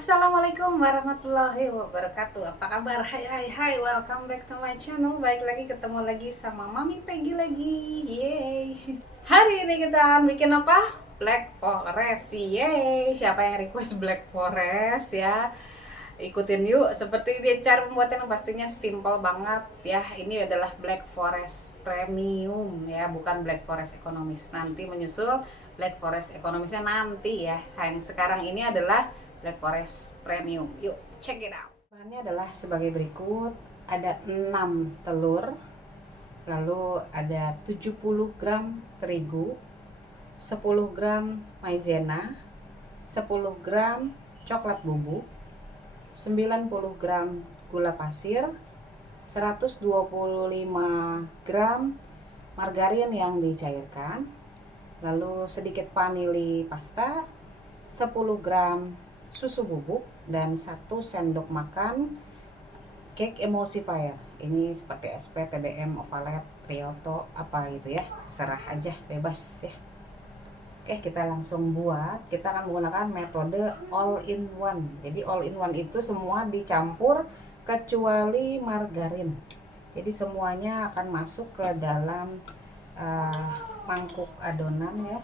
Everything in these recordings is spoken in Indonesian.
Assalamualaikum warahmatullahi wabarakatuh. Apa kabar? Hai, welcome back to my channel. Baik lagi, ketemu lagi sama Mami Peggy lagi. Yeay. Hari ini kita akan bikin apa? Black Forest. Yeay. Siapa yang request Black Forest ya? Ikutin yuk. Seperti dia cara pembuatannya pastinya simple banget ya. Ini adalah Black Forest Premium ya, bukan Black Forest ekonomis. Nanti menyusul Black Forest ekonomisnya nanti ya. Yang sekarang ini adalah Black Forest Premium. Yuk, check it out. Bahannya adalah sebagai berikut. Ada 6 telur, lalu ada 70 gram terigu, 10 gram maizena, 10 gram coklat bubuk, 90 gram gula pasir, 125 gram margarin yang dicairkan, lalu sedikit vanili pasta, 10 gram susu bubuk, dan 1 sendok makan cake emulsifier. Ini seperti SP, TBM, Ovalet, Trioto, apa gitu ya, terserah aja, bebas ya. Oke, kita langsung buat. Kita akan menggunakan metode all in one. Jadi all in one itu semua dicampur kecuali margarin. Jadi semuanya akan masuk ke dalam mangkuk adonan ya.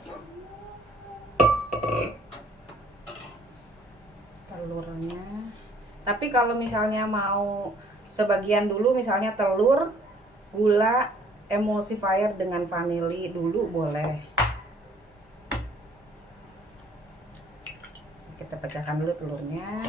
Telurnya. Tapi kalau misalnya mau sebagian dulu, misalnya telur, gula, emulsifier dengan vanili dulu boleh. Kita pecahkan dulu telurnya.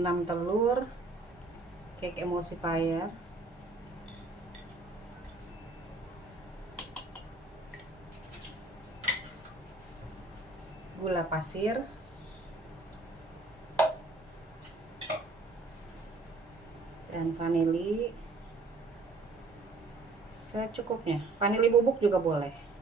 Enam telur, cake emulsifier, gula pasir, dan vanili secukupnya. Vanili bubuk juga boleh.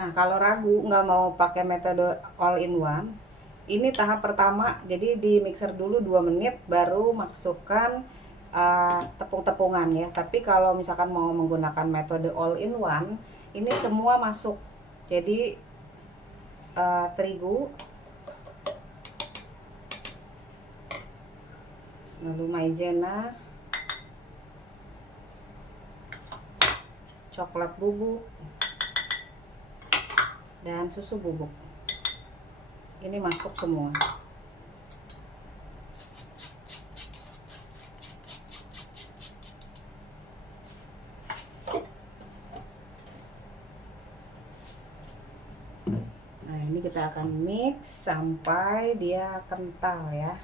Nah, kalau ragu nggak mau pakai metode all in one, ini tahap pertama. Jadi di mixer dulu 2 menit baru masukkan tepung-tepungan ya. Tapi kalau misalkan mau menggunakan metode all in one, ini semua masuk. Jadi terigu, lalu maizena, coklat bubuk, dan susu bubuk. Ini masuk semua. Nah, ini kita akan mix sampai dia kental ya.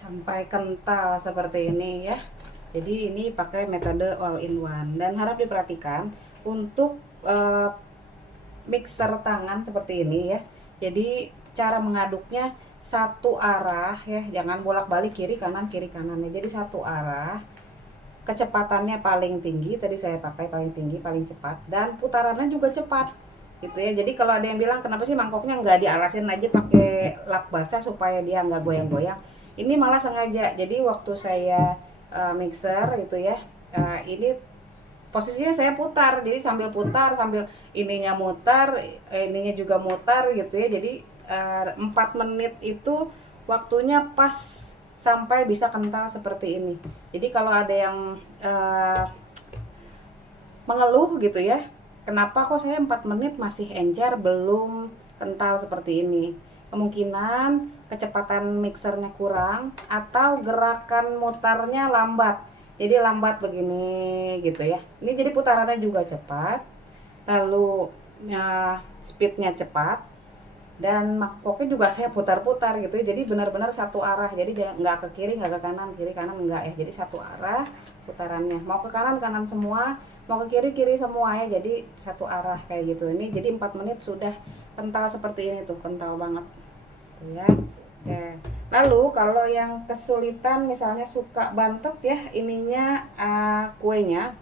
sampai kental seperti ini ya. Jadi ini pakai metode all in one, dan harap diperhatikan untuk mixer tangan seperti ini ya. Jadi cara mengaduknya satu arah ya, jangan bolak-balik kiri kanan ya. Jadi satu arah. Kecepatannya paling tinggi, tadi saya pakai paling tinggi, paling cepat, dan putarannya juga cepat gitu ya. Jadi kalau ada yang bilang kenapa sih mangkoknya nggak dialasin aja pakai lap basah supaya dia nggak goyang-goyang, ini malah sengaja. Jadi waktu saya mixer gitu ya, ini posisinya saya putar, jadi sambil putar sambil ininya mutar, ininya juga mutar gitu ya. Jadi 4 menit itu waktunya pas sampai bisa kental seperti ini. Jadi kalau ada yang mengeluh gitu ya, kenapa kok saya 4 menit masih encer belum kental seperti ini, kemungkinan kecepatan mixernya kurang atau gerakan mutarnya lambat. Jadi lambat begini gitu ya. Ini jadi putarannya juga cepat, lalu speednya cepat, dan mangkoknya juga saya putar-putar gitu ya. Jadi benar-benar satu arah, jadi nggak ke kiri nggak ke kanan, kiri kanan enggak ya. Jadi satu arah putarannya, mau ke kanan kanan semua, mau ke kiri kiri semua ya. Jadi satu arah kayak gitu. Ini jadi 4 menit sudah kental seperti ini tuh, kental banget tuh ya. Oke. Lalu kalau yang kesulitan misalnya suka bantet ya ininya, kuenya,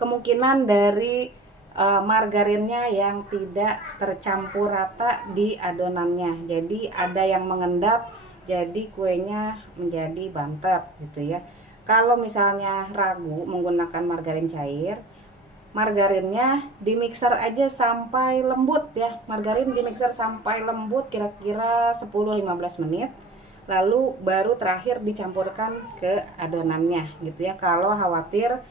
kemungkinan dari margarinnya yang tidak tercampur rata di adonannya. Jadi ada yang mengendap, jadi kuenya menjadi bantet gitu ya. Kalau misalnya ragu menggunakan margarin cair, margarinnya di mixer aja sampai lembut ya. Margarin di mixer sampai lembut kira-kira 10-15 menit. Lalu baru terakhir dicampurkan ke adonannya gitu ya. Kalau khawatir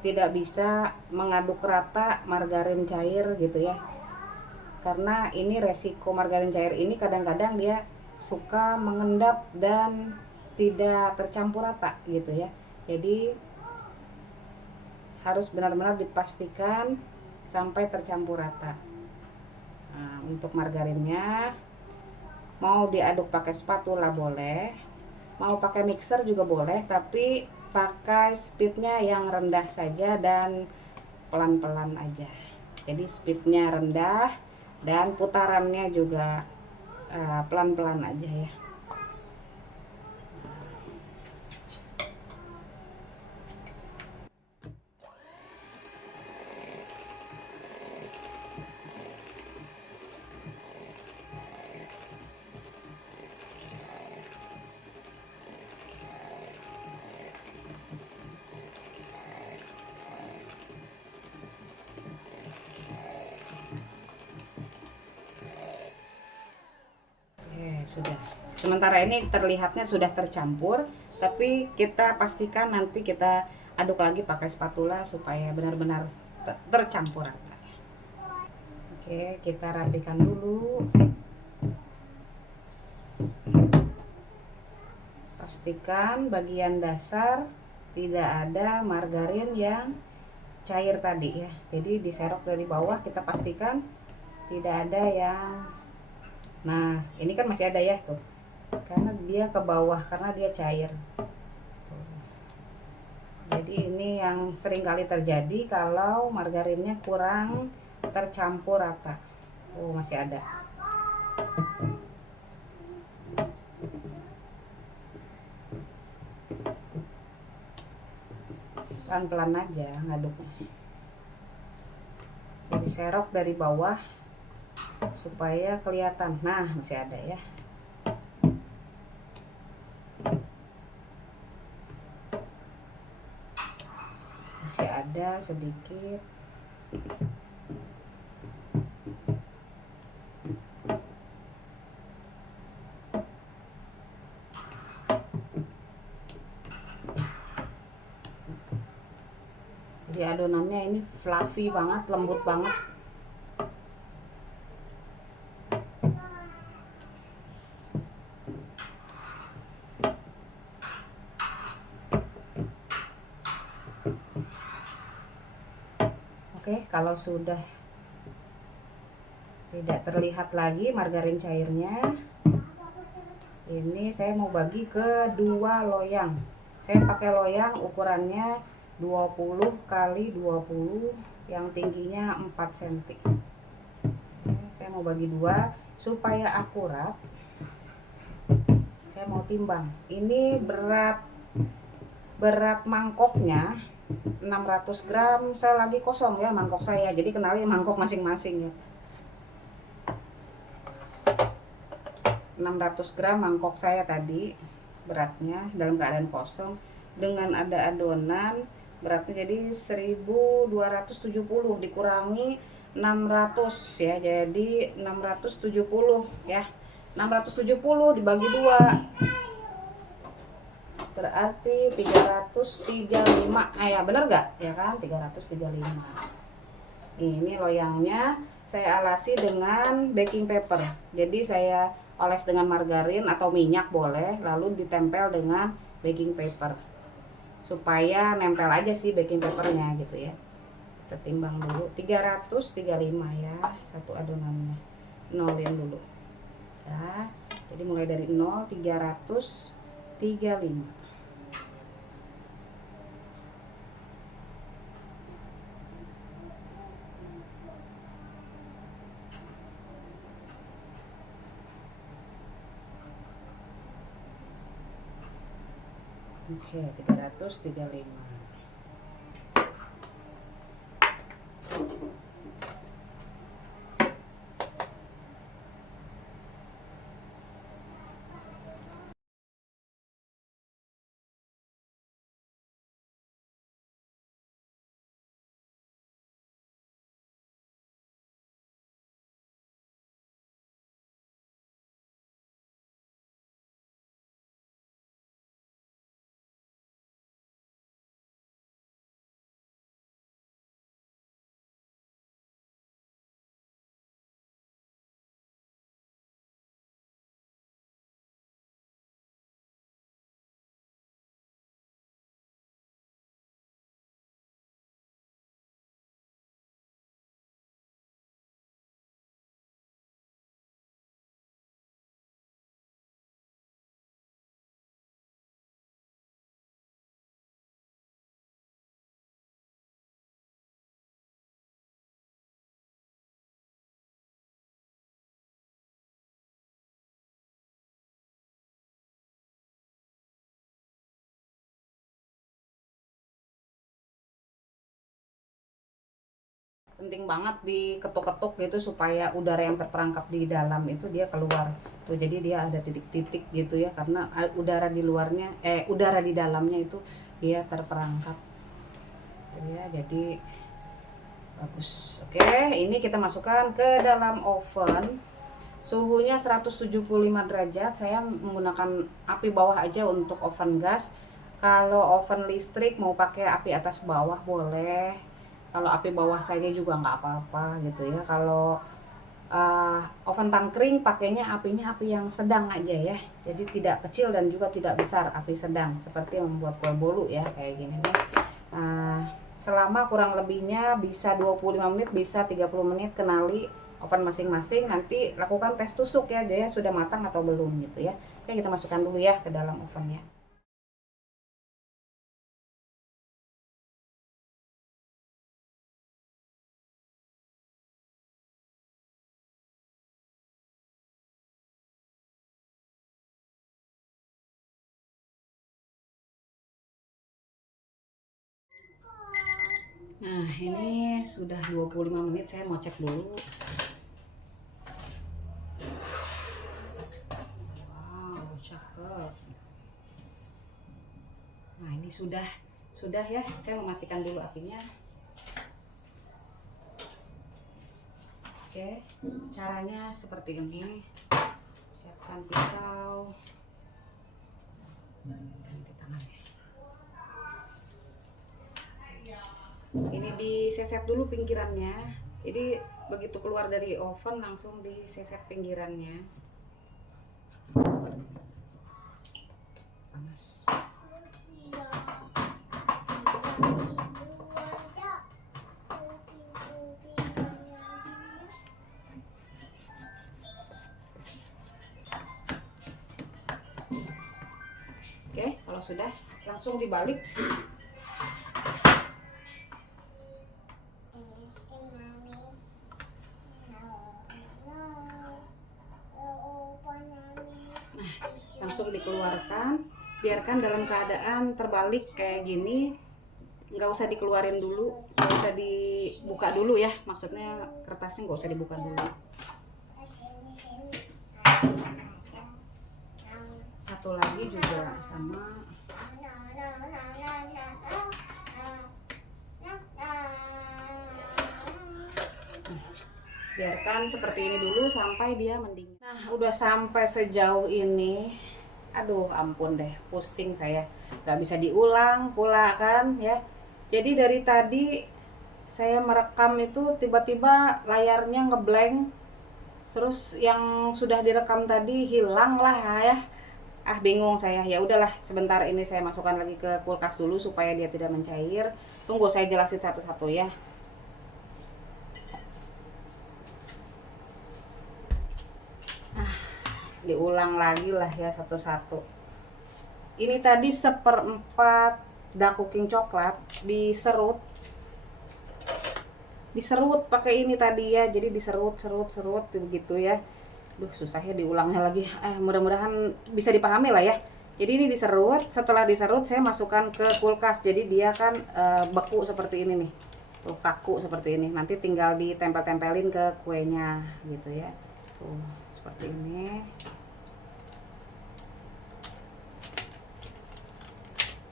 tidak bisa mengaduk rata margarin cair gitu ya. Karena ini resiko margarin cair ini kadang-kadang dia suka mengendap dan tidak tercampur rata gitu ya. Jadi harus benar-benar dipastikan sampai tercampur rata. Nah, untuk margarinnya mau diaduk pakai spatula boleh, mau pakai mixer juga boleh, tapi pakai speednya yang rendah saja dan pelan-pelan aja. Jadi speednya rendah dan putarannya juga pelan-pelan aja ya. Sudah. Sementara ini terlihatnya sudah tercampur, tapi kita pastikan nanti kita aduk lagi pakai spatula supaya benar-benar tercampur rata. Oke, kita rapikan dulu. Pastikan bagian dasar tidak ada margarin yang cair tadi ya. Jadi diserok dari bawah, kita pastikan tidak ada yang, nah ini kan masih ada ya tuh, karena dia ke bawah karena dia cair. Jadi ini yang sering kali terjadi kalau margarinnya kurang tercampur rata. Oh, masih ada. Pelan-pelan aja ngaduknya. Jadi serok dari bawah supaya kelihatan. Nah, masih ada ya. Masih ada sedikit. Jadi adonannya ini fluffy banget, lembut banget. Oke, kalau sudah tidak terlihat lagi margarin cairnya, Ini saya mau bagi ke 2 loyang. Saya pakai loyang ukurannya 20 kali 20 yang tingginya 4 cm. Saya mau bagi 2 supaya akurat. Saya mau timbang. Ini berat mangkoknya 600 gram. Saya lagi kosong ya mangkok saya. Jadi kenalin mangkok masing-masing ya. 600 gram mangkok saya tadi beratnya dalam keadaan kosong, dengan ada adonan beratnya jadi 1270 dikurangi 600 ya, jadi 670 ya. 670 dibagi 2 berarti 335. Ya bener gak ya kan, 335. Ini loyangnya saya alasi dengan baking paper. Jadi saya oles dengan margarin atau minyak boleh, lalu ditempel dengan baking paper supaya nempel aja sih baking papernya gitu ya. Kita timbang dulu 335 ya satu adonannya. Nolin dulu ya. Jadi mulai dari 0 335. Oke, 335. Penting banget diketuk-ketuk gitu supaya udara yang terperangkap di dalam itu dia keluar tuh, jadi dia ada titik-titik gitu ya, karena udara di luarnya udara di dalamnya itu dia terperangkap tuh ya, jadi bagus. Oke, ini kita masukkan ke dalam oven. Suhunya 175 derajat. Saya menggunakan api bawah aja untuk oven gas. Kalau oven listrik mau pakai api atas bawah boleh. Kalau api bawah saja juga nggak apa-apa gitu ya. Kalau oven tangkring pakainya apinya api yang sedang aja ya. Jadi tidak kecil dan juga tidak besar, api sedang seperti membuat kue bolu ya kayak gini nih. Selama kurang lebihnya bisa 25 menit, bisa 30 menit, kenali oven masing-masing, nanti lakukan tes tusuk ya, dia sudah matang atau belum gitu ya. Oke, kita masukkan dulu ya ke dalam ovennya. Nah, ini sudah 25 menit, saya mau cek dulu. Wow, cakep. Nah, ini sudah ya. Saya mematikan dulu apinya. Oke, caranya seperti ini. Siapkan pisau. Ganti tangannya. Ini diseset dulu pinggirannya. Jadi begitu keluar dari oven langsung diseset pinggirannya. Panas. kalau sudah langsung dibalik. Nah, langsung dikeluarkan, biarkan dalam keadaan terbalik kayak gini, nggak usah dikeluarin dulu, nggak usah dibuka dulu ya, maksudnya kertasnya nggak usah dibuka dulu. Satu lagi juga sama. Biarkan seperti ini dulu sampai dia mendingin. Nah, udah sampai sejauh ini. Aduh, ampun deh, pusing saya. Gak bisa diulang pula kan ya. Jadi dari tadi saya merekam itu tiba-tiba layarnya ngeblank. Terus yang sudah direkam tadi hilang lah ya. Bingung saya. Ya udahlah, sebentar ini saya masukkan lagi ke kulkas dulu supaya dia tidak mencair. Tunggu saya jelasin satu-satu ya. Diulang lagi lah ya satu-satu. Ini tadi 1/4 dark cooking coklat diserut pakai ini tadi ya. Jadi diserut begitu ya. Duh, susah ya diulangnya lagi. Mudah-mudahan bisa dipahami lah ya. Jadi ini diserut, setelah diserut saya masukkan ke kulkas. Jadi dia kan beku seperti ini nih. Tuh, kaku seperti ini. Nanti tinggal ditempel-tempelin ke kuenya gitu ya. Tuh, seperti ini.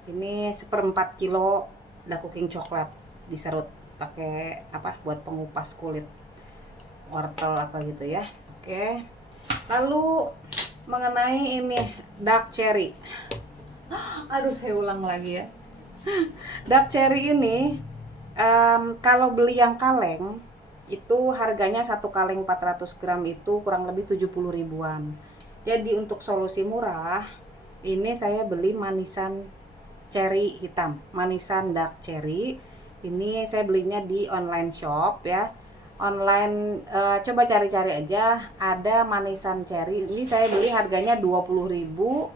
Ini 1/4 kilo dark cooking coklat diserut pakai apa buat pengupas kulit wortel apa gitu ya. Oke. Lalu mengenai ini dark cherry. Aduh, saya ulang lagi ya. Dark cherry ini kalau beli yang kaleng itu harganya 1 kaleng 400 gram itu kurang lebih 70 ribuan. Jadi untuk solusi murah ini saya beli manisan cherry hitam, manisan dark cherry. Ini saya belinya di online shop ya. Online coba cari-cari aja, ada manisan cherry. Ini saya beli harganya 20.000,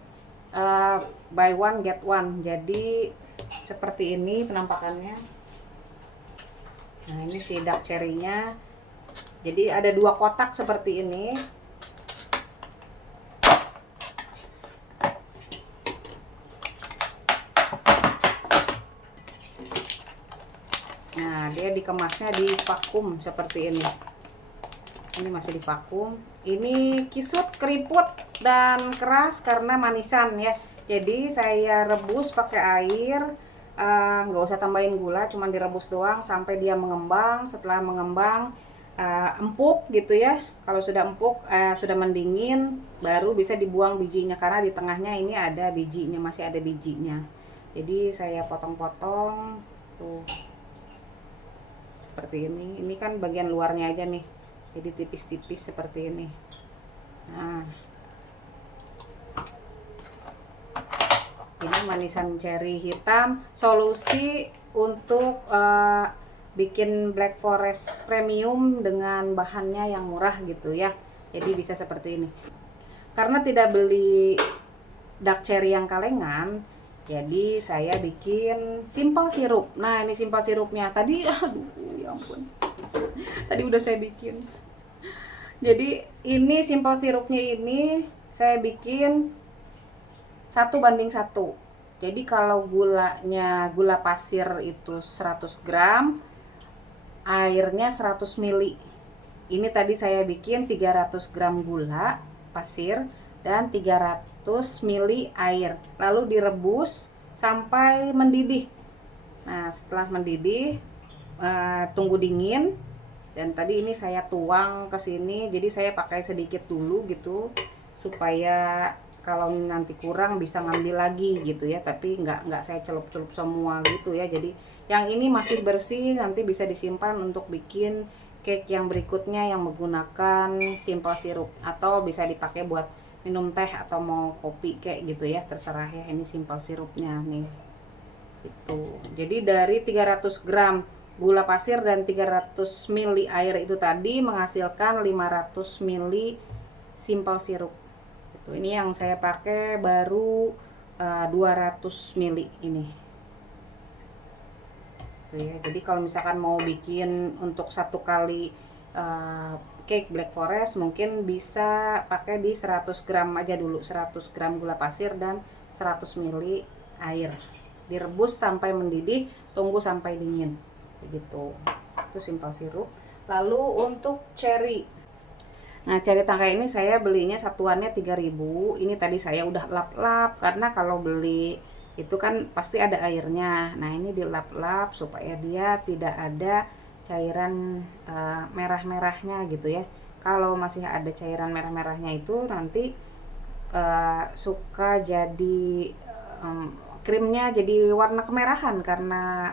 buy one get one. Jadi seperti ini penampakannya. Nah, ini si dark cherry-nya. Jadi ada 2 kotak seperti ini. Nah, dia dikemasnya di vakum seperti ini. Ini masih di vakum. Ini kisut, keriput, dan keras karena manisan ya. Jadi saya rebus pakai air, nggak usah tambahin gula, cuma direbus doang sampai dia mengembang. Setelah mengembang, empuk gitu ya. Kalau sudah empuk, sudah mendingin, baru bisa dibuang bijinya karena di tengahnya ini ada bijinya, masih ada bijinya. Jadi saya potong-potong tuh. Seperti ini kan bagian luarnya aja nih, jadi tipis-tipis seperti ini. Nah, ini manisan cherry hitam, solusi untuk bikin black forest premium dengan bahannya yang murah gitu ya. Jadi bisa seperti ini. Karena tidak beli dark cherry yang kalengan, jadi saya bikin simple sirup. Nah, ini simple sirupnya. Tadi aduh ya ampun. Tadi udah saya bikin. Jadi ini simple sirupnya ini saya bikin 1:1. Jadi kalau gulanya, gula pasir itu 100 gram, airnya 100 ml. Ini tadi saya bikin 300 gram gula pasir dan 300 ml air, lalu direbus sampai mendidih. Nah, setelah mendidih, tunggu dingin. Dan tadi ini saya tuang ke sini, jadi saya pakai sedikit dulu gitu supaya kalau nanti kurang bisa ngambil lagi gitu ya. Tapi nggak saya celup-celup semua gitu ya. Jadi yang ini masih bersih, nanti bisa disimpan untuk bikin cake yang berikutnya yang menggunakan simple sirup, atau bisa dipakai buat minum teh atau mau kopi kayak gitu ya, terserah ya. Ini simple sirupnya nih itu. Jadi dari 300 gram gula pasir dan 300 ml air itu tadi menghasilkan 500 ml simple sirup itu. Ini yang saya pakai baru 200 ml ini tuh ya. Jadi kalau misalkan mau bikin untuk satu kali cake Black Forest, mungkin bisa pakai di 100 gram aja dulu, 100 gram gula pasir dan 100 ml air, direbus sampai mendidih, tunggu sampai dingin begitu. Itu simple sirup. Lalu untuk cherry, nah cherry tangkai ini saya belinya satuannya 3.000. Ini tadi saya udah lap-lap, karena kalau beli itu kan pasti ada airnya. Nah ini dilap-lap supaya dia tidak ada cairan merah-merahnya gitu ya. Kalau masih ada cairan merah-merahnya itu nanti suka jadi krimnya jadi warna kemerahan karena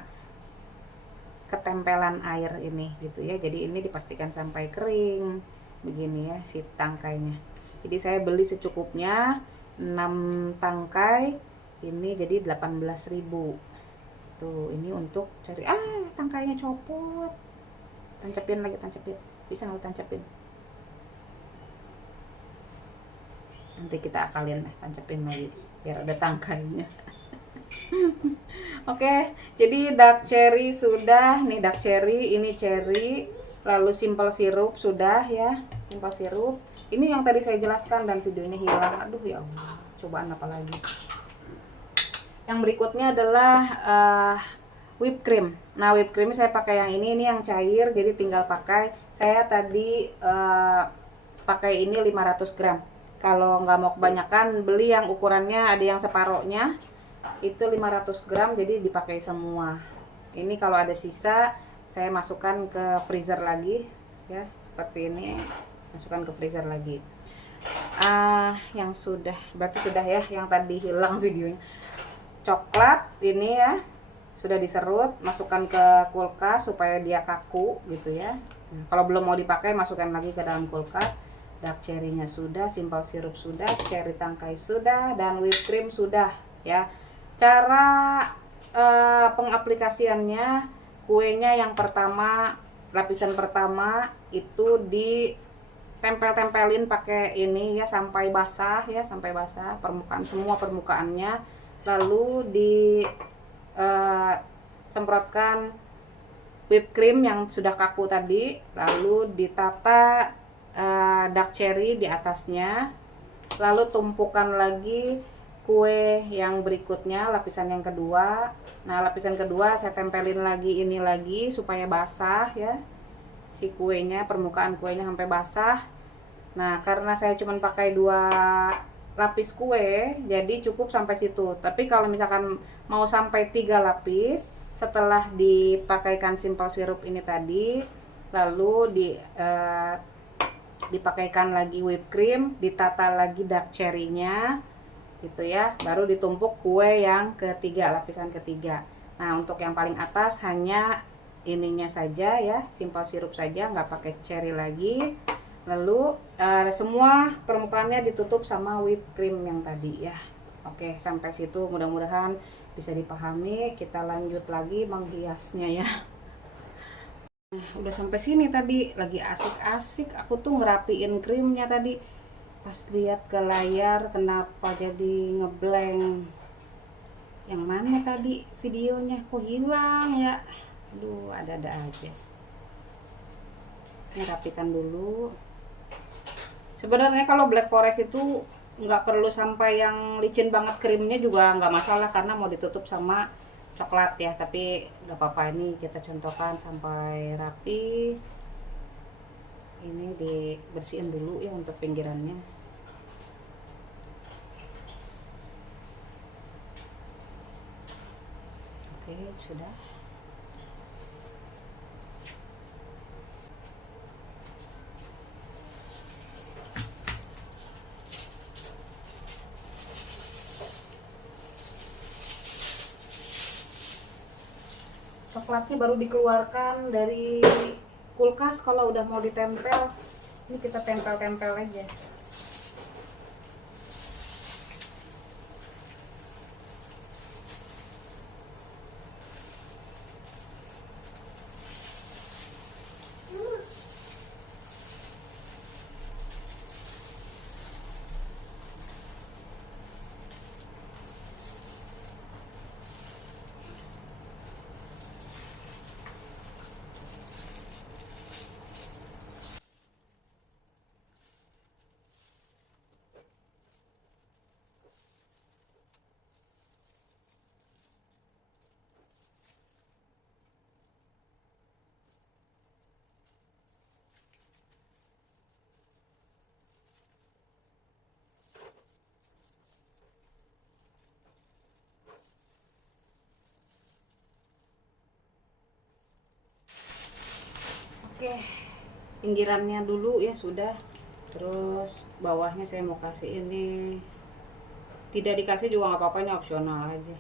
ketempelan air ini gitu ya. Jadi ini dipastikan sampai kering begini ya si tangkainya. Jadi saya beli secukupnya 6 tangkai ini, jadi 18.000 tuh. Ini untuk cari tangkainya copot, tancepin lagi, tancepin, bisa nggak tancepin, nanti kita akalin, tancepin lagi biar ada tangkainya. Oke, jadi dark cherry sudah nih, dark cherry ini cherry, lalu simple sirup sudah ya, simple sirup ini yang tadi saya jelaskan dan videonya hilang. Aduh ya Allah, cobaan apa lagi. Yang berikutnya adalah whipped cream. Nah whipped cream saya pakai yang ini yang cair, jadi tinggal pakai. Saya tadi pakai ini 500 gram. Kalau nggak mau kebanyakan, beli yang ukurannya ada yang separohnya, itu 500 gram, jadi dipakai semua. Ini kalau ada sisa saya masukkan ke freezer lagi ya, seperti ini, masukkan ke freezer lagi. Yang sudah, berarti sudah ya, yang tadi hilang videonya. Coklat ini ya sudah diserut, masukkan ke kulkas supaya dia kaku gitu ya. Nah, kalau belum mau dipakai, masukkan lagi ke dalam kulkas. Dark cherry-nya sudah, simple sirup sudah, cherry tangkai sudah, dan whipped cream sudah ya. Cara pengaplikasiannya, kuenya yang pertama, lapisan pertama itu ditempel-tempelin pakai ini ya sampai basah ya, sampai basah permukaan, semua permukaannya. Lalu semprotkan whipped cream yang sudah kaku tadi, lalu ditata dark cherry di atasnya, lalu tumpukan lagi kue yang berikutnya, lapisan yang kedua. Nah lapisan kedua saya tempelin lagi ini lagi supaya basah ya, si kuenya, permukaan kuenya sampai basah. Nah karena saya cuma pakai 2 lapis kue, jadi cukup sampai situ. Tapi kalau misalkan mau sampai 3 lapis setelah dipakaikan simple sirup ini tadi, lalu dipakaikan lagi whipped cream, ditata lagi dark cherry-nya gitu ya, baru ditumpuk kue yang ketiga, lapisan ketiga. Nah untuk yang paling atas hanya ininya saja ya, simple sirup saja, nggak pakai cherry lagi. Lalu semua permukaannya ditutup sama whipped cream yang tadi ya. Oke, sampai situ mudah-mudahan bisa dipahami. Kita lanjut lagi menghiasnya ya. Nah, udah sampai sini tadi, lagi asik-asik aku tuh ngerapiin krimnya tadi. Pas lihat ke layar kenapa jadi ngeblank. Yang mana tadi videonya kok hilang ya. Aduh, ada-ada aja. Ini rapikan dulu. Sebenarnya kalau Black Forest itu nggak perlu sampai yang licin banget, krimnya juga nggak masalah karena mau ditutup sama coklat ya, tapi nggak apa-apa. Ini kita contohkan sampai rapi. Ini dibersihin dulu ya untuk pinggirannya. Oke, sudah. Coklatnya baru dikeluarkan dari kulkas. Kalau udah mau ditempel, ini kita tempel-tempel aja. Oke, pinggirannya dulu ya sudah. Terus bawahnya saya mau kasih ini. Tidak dikasih juga nggak apa-apa, ini opsional aja.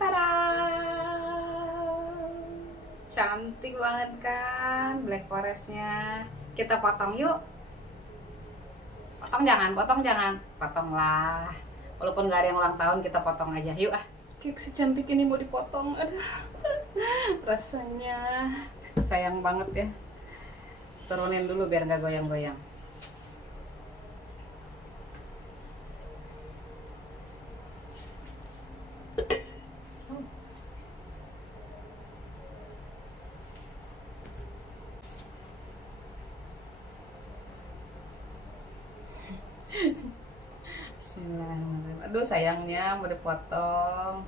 Tada! Cantik banget kan Black Forestnya. Kita potong yuk. Potong jangan. Potonglah. Walaupun gak ada yang ulang tahun, kita potong aja. Yuk ah. Kek secantik ini mau dipotong. Aduh. Rasanya sayang banget ya. Turunin dulu biar gak goyang-goyang. Bismillahirrahmanirrahim. Aduh sayangnya mau dipotong.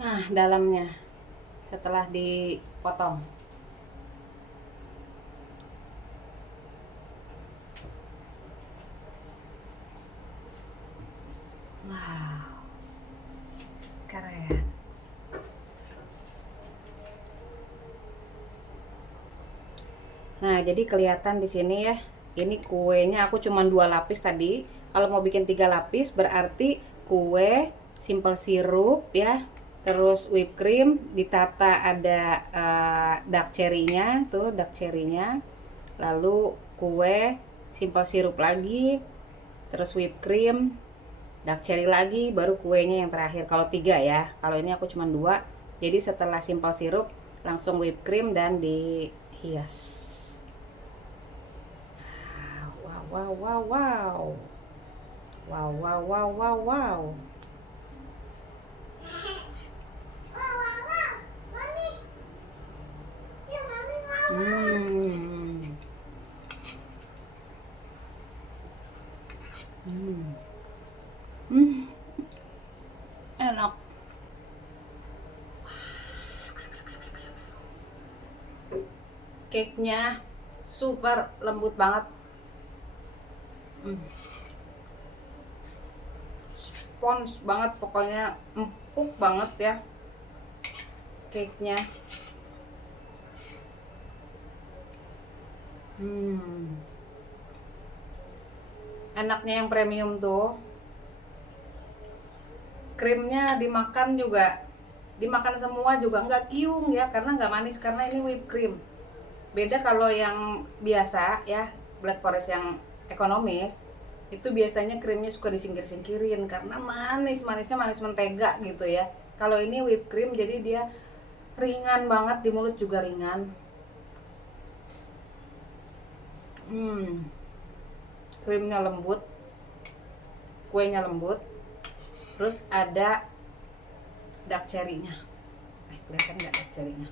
Nah, dalamnya setelah dipotong. Wow, keren. Nah, jadi kelihatan di sini ya, Ini kuenya aku cuma 2 lapis tadi. Kalau mau bikin 3 lapis berarti kue, simple sirup ya, terus whipped cream, ditata ada dark cherry-nya, tuh dark cherry-nya. Lalu kue, simple sirup lagi, terus whipped cream, dark cherry lagi, baru kuenya yang terakhir. Kalau 3 ya. Kalau ini aku cuma 2. Jadi setelah simple sirup langsung whipped cream dan dihias. Wow, wow, wow. Wow, wow, wow, wow, wow. Hmm. Hmm. Hmm. Enak. Cake-nya super lembut banget. Spons banget, pokoknya empuk banget ya cake-nya. Enaknya yang premium tuh krimnya dimakan juga, dimakan semua juga nggak kiung ya, karena nggak manis, karena ini whipped cream. Beda kalau yang biasa ya, Black Forest yang ekonomis, itu biasanya krimnya suka disingkir-singkirin karena manisnya manis mentega gitu ya. Kalau ini whipped cream jadi dia ringan banget, di mulut juga ringan. Krimnya lembut, kuenya lembut, terus ada dark cherry-nya. Kelihatan nggak dark cherry-nya?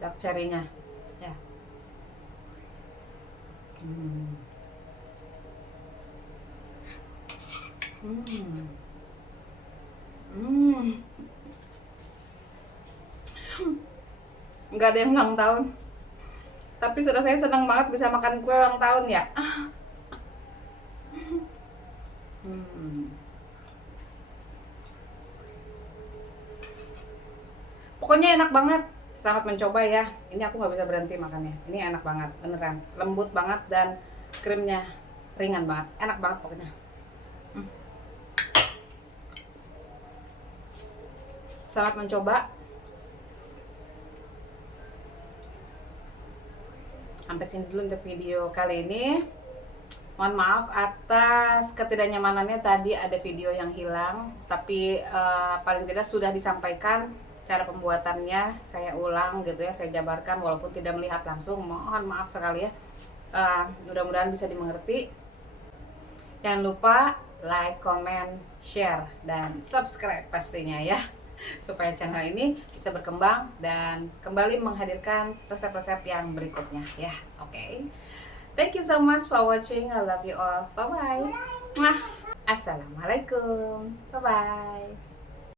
Dark cherry-nya ya. Nggak ada yang ulang tahun, tapi sudah saya senang banget bisa makan kue ulang tahun ya. Pokoknya enak banget, selamat mencoba ya. Ini aku nggak bisa berhenti makannya, ini enak banget beneran, lembut banget dan krimnya ringan banget, enak banget pokoknya. Selamat mencoba. Sampai sini dulu untuk video kali ini. Mohon maaf atas ketidaknyamanannya, tadi ada video yang hilang, tapi paling tidak sudah disampaikan cara pembuatannya, saya ulang gitu ya, saya jabarkan walaupun tidak melihat langsung. Mohon maaf sekali ya. Mudah-mudahan bisa dimengerti. Jangan lupa like, comment, share, dan subscribe pastinya ya, supaya channel ini bisa berkembang dan kembali menghadirkan resep-resep yang berikutnya ya. Oke. Thank you so much for watching. I love you all. Bye bye. Assalamualaikum. Bye bye.